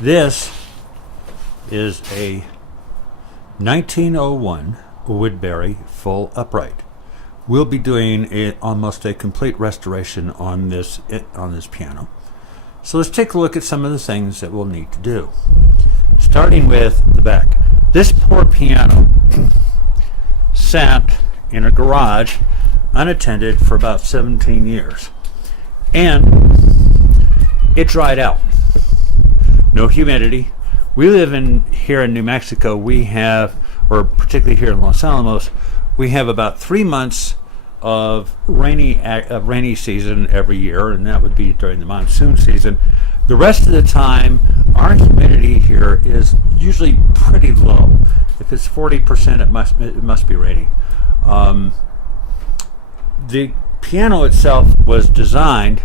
This is a 1901 Woodbury full upright. We'll be doing almost a complete restoration on this piano. So let's take a look at some of the things that we'll need to do. Starting with the back. This poor piano sat in a garage unattended for about 17 years. And it dried out. No humidity. We live here in New Mexico. We have, or particularly here in Los Alamos, we have about 3 months of rainy season every year, and that would be during the monsoon season. The rest of the time, our humidity here is usually pretty low. If it's 40%, it must be raining. The piano itself was designed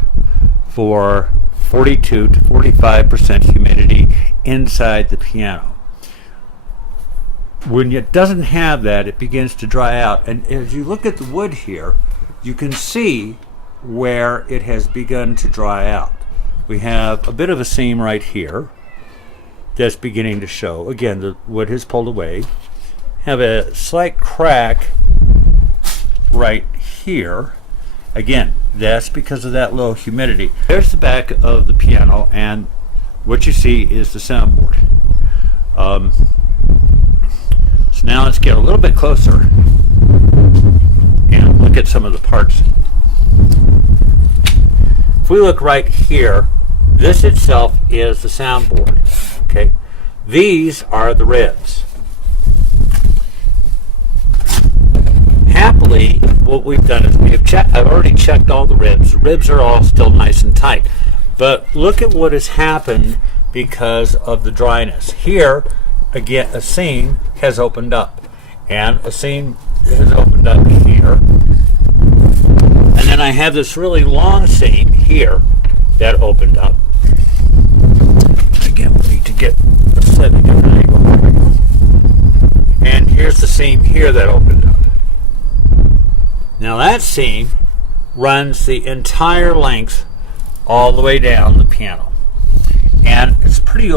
for 42 to 45% humidity inside the piano. When it doesn't have that, it begins to dry out. And as you look at the wood here, you can see where it has begun to dry out. We have a bit of a seam right here that's beginning to show. Again, the wood has pulled away. Have a slight crack right here. Again, that's because of that low humidity. There's the back of the piano, and what you see is the soundboard. So now let's get a little bit closer and look at some of the parts. If we look right here, this itself is the soundboard. Okay, these are the ribs. Happily, what we've done is I've already checked all the ribs. The ribs are all still nice and tight. But look at what has happened because of the dryness. Here, again, a seam has opened up. And a seam has opened up here. And then I have this really long seam here that opened up. Again, we need to get a slightly different angle. There we go. And here's the seam here that opened up. Now that seam runs the entire length all the way down the piano, and it's pretty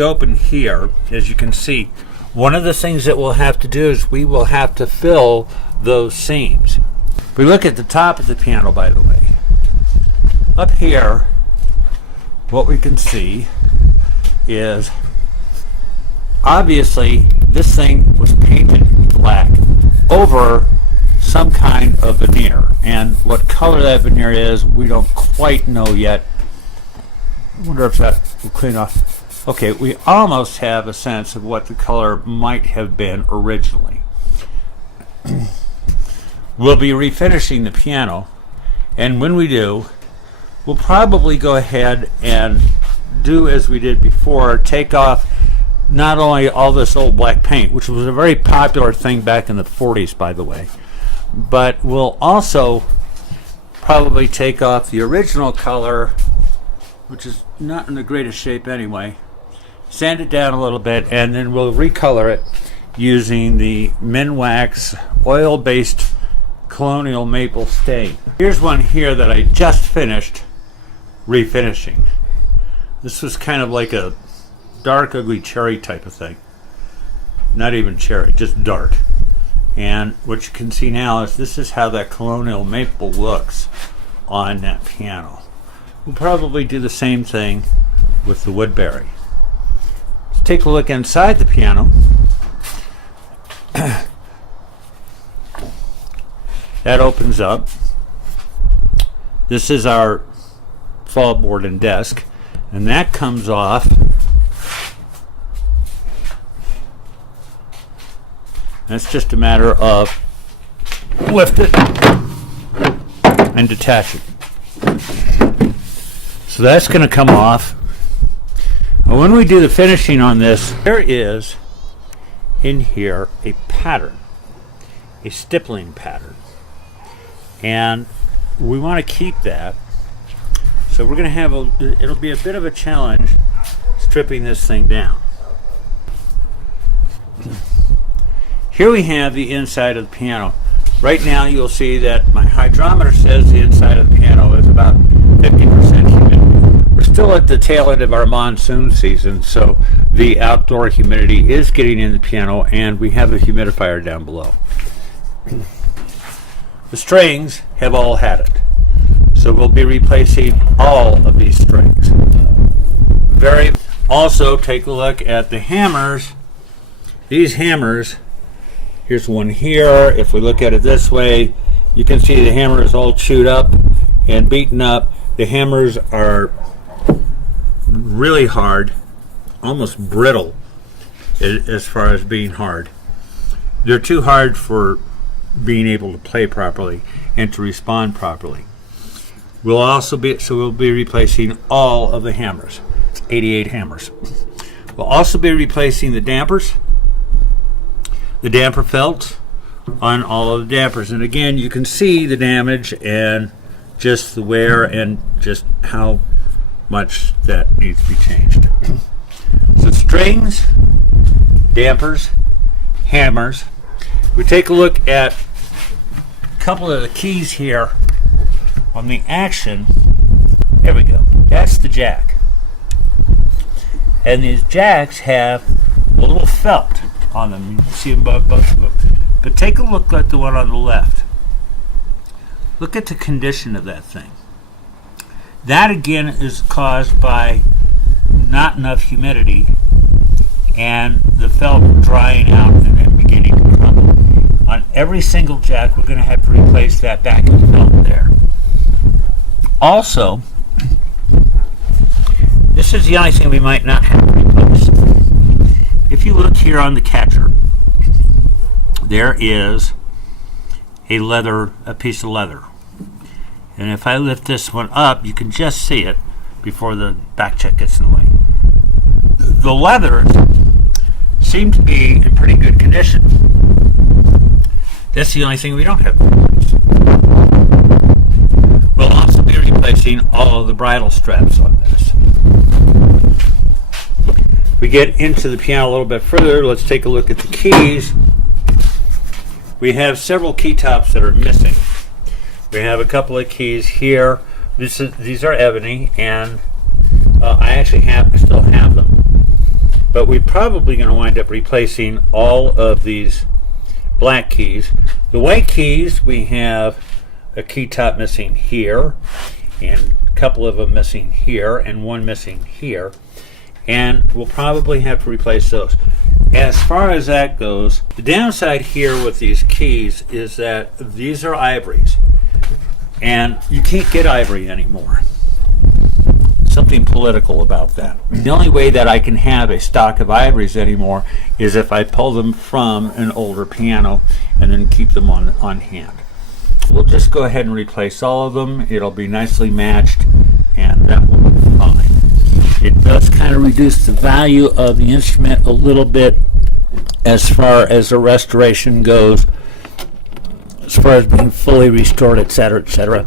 open here, as you can see. One of the things that we'll have to do is we will have to fill those seams. If we look at the top of the piano, by the way, up here, what we can see is obviously this thing was painted black over some kind of veneer, and what color that veneer is we don't quite know yet. I wonder if that will clean off. Okay, we almost have a sense of what the color might have been originally. We'll be refinishing the piano, and when we do, we'll probably go ahead and do as we did before, take off not only all this old black paint, which was a very popular thing back in the 40s, by the way, but we'll also probably take off the original color, which is not in the greatest shape anyway, sand it down a little bit, and then we'll recolor it using the Minwax oil-based colonial maple stain. Here's one here that I just finished refinishing. This was kind of like a dark, ugly cherry type of thing. Not even cherry, just dark. And what you can see now is this is how that colonial maple looks on that piano. We'll probably do the same thing with the Woodbury. Let's take a look inside the piano. That opens up. This is our fall board and desk, and that comes off. It's just a matter of lift it and detach it. So that's going to come off. And when we do the finishing on this, there is in here a pattern, a stippling pattern. And we want to keep that. So we're going to have it'll be a bit of a challenge stripping this thing down. Here we have the inside of the piano. Right now you'll see that my hydrometer says the inside of the piano is about 50% humidity. We're still at the tail end of our monsoon season, so the outdoor humidity is getting in the piano, and we have a humidifier down below. The strings have all had it, so we'll be replacing all of these strings. Also, take a look at the hammers. These hammers, here's one here. If we look at it this way, you can see the hammer is all chewed up and beaten up. The hammers are really hard, almost brittle as far as being hard. They're too hard for being able to play properly and to respond properly. We'll be replacing all of the hammers. It's 88 hammers. We'll also be replacing the dampers, the damper felts on all of the dampers. And again, you can see the damage and just the wear and just how much that needs to be changed. So strings, dampers, hammers. We take a look at a couple of the keys here on the action. There we go. That's the jack. And these jacks have a little felt on them. You can see them both of them. But take a look at the one on the left. Look at the condition of that thing. That again is caused by not enough humidity and the felt drying out and then beginning to crumble. On every single jack, we're going to have to replace that backing felt there. Also, this is the only thing we might not have to replace. If you look here on the catcher, there is a piece of leather. And if I lift this one up, you can just see it before the back check gets in the way. The leathers seem to be in pretty good condition. That's the only thing we don't have to replace. We'll also be replacing all of the bridle straps on this. If we get into the piano a little bit further, let's take a look at the keys. We have several key tops that are missing. We have a couple of keys here. These are ebony, and I still have them. But we're probably going to wind up replacing all of these black keys. The white keys, we have a key top missing here, and a couple of them missing here, and one missing here. And we'll probably have to replace those. As far as that goes, the downside here with these keys is that these are ivories, and you can't get ivory anymore. Something political about that. The only way that I can have a stock of ivories anymore is if I pull them from an older piano and then keep them on hand. We'll just go ahead and replace all of them. It'll be nicely matched, and that will be fine. It does kind of reduce the value of the instrument a little bit as far as the restoration goes, as far as being fully restored, etc., etc.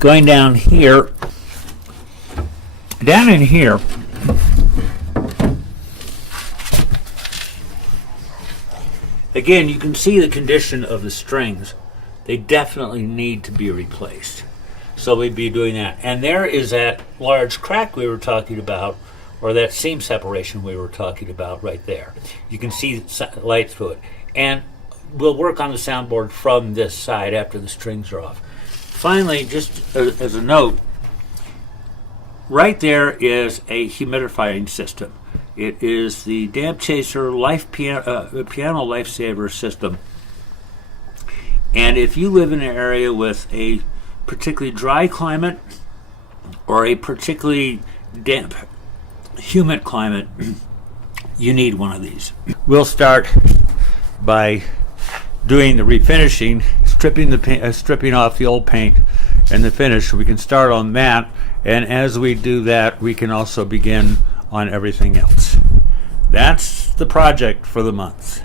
Going down here, down in here, again, you can see the condition of the strings. They definitely need to be replaced. So we'd be doing that. And there is that large crack we were talking about, or that seam separation we were talking about right there. You can see light through it. And we'll work on the soundboard from this side after the strings are off. Finally, just as a note, right there is a humidifying system. It is the Damp Chaser Piano Lifesaver system. And if you live in an area with a particularly dry climate or a particularly damp, humid climate, you need one of these. We'll start by doing the refinishing, stripping off the old paint and the finish. We can start on that, and as we do that, we can also begin on everything else. That's the project for the month.